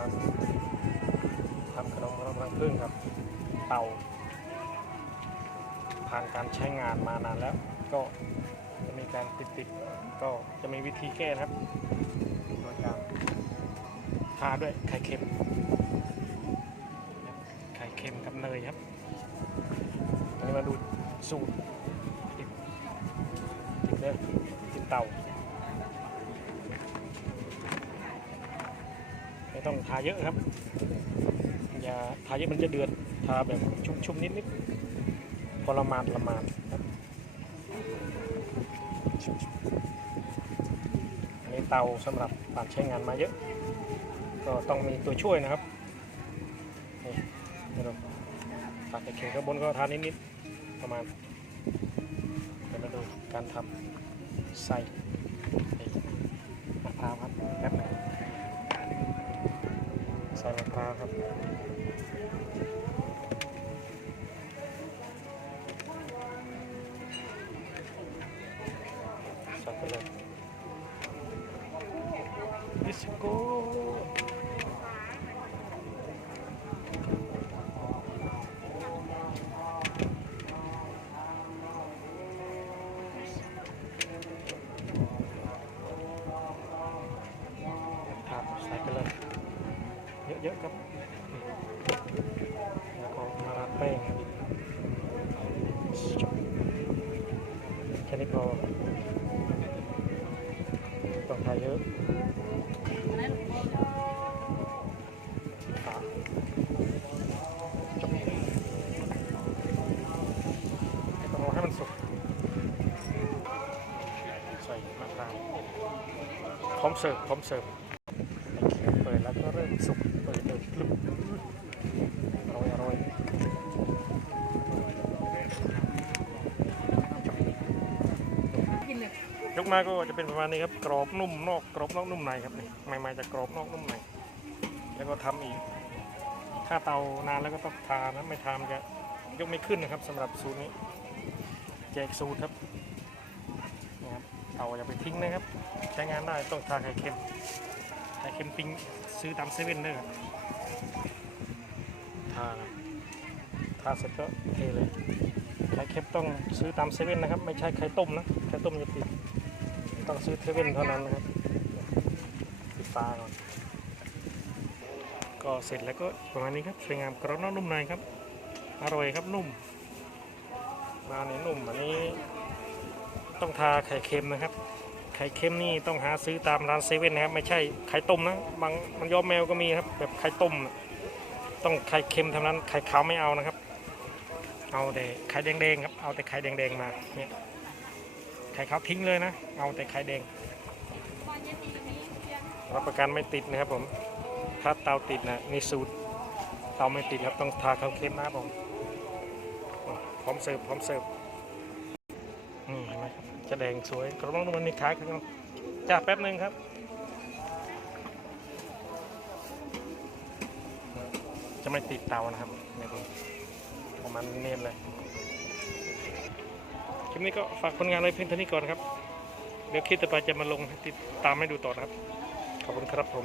การทำขนมขนมรังผึ้งครับ เตาผ่านการใช้งานมานานแล้ว ก็จะมีการติดติดก็จะมีวิธีแก้นะครับโดยการทาด้วยไข่เค็มไข่เค็มกับเนยครับอันนี้มาดูสูตรติดติดเลยติดเตา ไม่ต้องทาเยอะครับ อย่าทาเยอะมันจะเดือด ทาแบบชุ่มๆนิดๆพอละมาดละมาดครับอันนี้เตาสำหรับการใช้งานมาเยอะ ก็ต้องมีตัวช่วยนะครับนี่นี่เราตัดไข่เค็มข้างบนก็ทานิดๆประมาณเดี๋ยวมาดูการทำใส่นี่มะพร้าวครับ ส่มะพร้าวครับใส่ไปเลยดิสโก้ครับใส่ไปเลย เยอะครับแล้วก็มาราดแป้งครับแค่นี้พอต้องทาเยอะต้องรอให้มันสุกใส่มะพร้าวพร้อมเสิร์ฟพร้อมเสิร์ฟ กมาก็จะเป็นประมาณนี้ครับกรอบนุ่มนอกกรอบนอกนุ่มในครับนี่ใหม่ๆจะกรอบนอกนุ่มในแล้วก็ทำอีก ถ้าเตานานแล้วก็ต้องทานะไม่ทามนจะยกไม่ขึ้นนะครับสำหรับสูตรนี้แจกสูตรครับนี่ครับเตาอย่าไปทิ้งนะครับ ใช้งานได้ต้องทาไข่เค็มไข่เค็มปิ้งซื้อตามเซเว่นได้ครับทาทาเสร็จก็เทเลยไข่เค็มต้องซื้อตามเซเว่นนะครับ ไม่ใช่ไข่ต้มนะไข่ต้มจะติด ต้องซื้อเซเว่นเท่านั้นนะครับปิดตาก่อนก็เสร็จแล้วก็ประมาณนี้ครับสวยงามกรอบนอกนุ่มในครับ อร่อยครับนุ่ม มาเนี่ยนุ่มอันนี้ ต้องทาไข่เค็มนะครับ ไข่เค็มนี่ต้องหาซื้อตามร้านเซเว่นนะครับ ไม่ใช่ไข่ต้มนะบางมันยอมแมวก็มีครับ แบบไข่ต้ม ต้องไข่เค็มเท่านั้นไข่ขาวไม่เอานะครับ เอาแต่ไข่แดงๆครับเอาแต่ไข่แดงๆมาเนี่ย ไข่ขาวทิ้งเลยนะ เอาแต่ไข่แดง รับประกันไม่ติดนะครับผม ถ้าเตาติดนะนี่สูตร เตาไม่ติดครับต้องทาข้าวเค็มนะครับผม พร้อมเสิร์ฟพร้อมเสิร์ฟอืมเห็นไหมครับจะแดงสวยกระต้องมันมีขายกันจ้าแป๊บหนึ่งครับจะไม่ติดเตานะครับเนี่ยดูประมาณเนียนเลย คลิปนี้ก็ฝากผลงานไว้เพียงเท่านี้ก่อนครับ เดี๋ยวคลิปต่อไปจะมาลงติดตามให้ดูต่อนะครับ ขอบคุณครับผม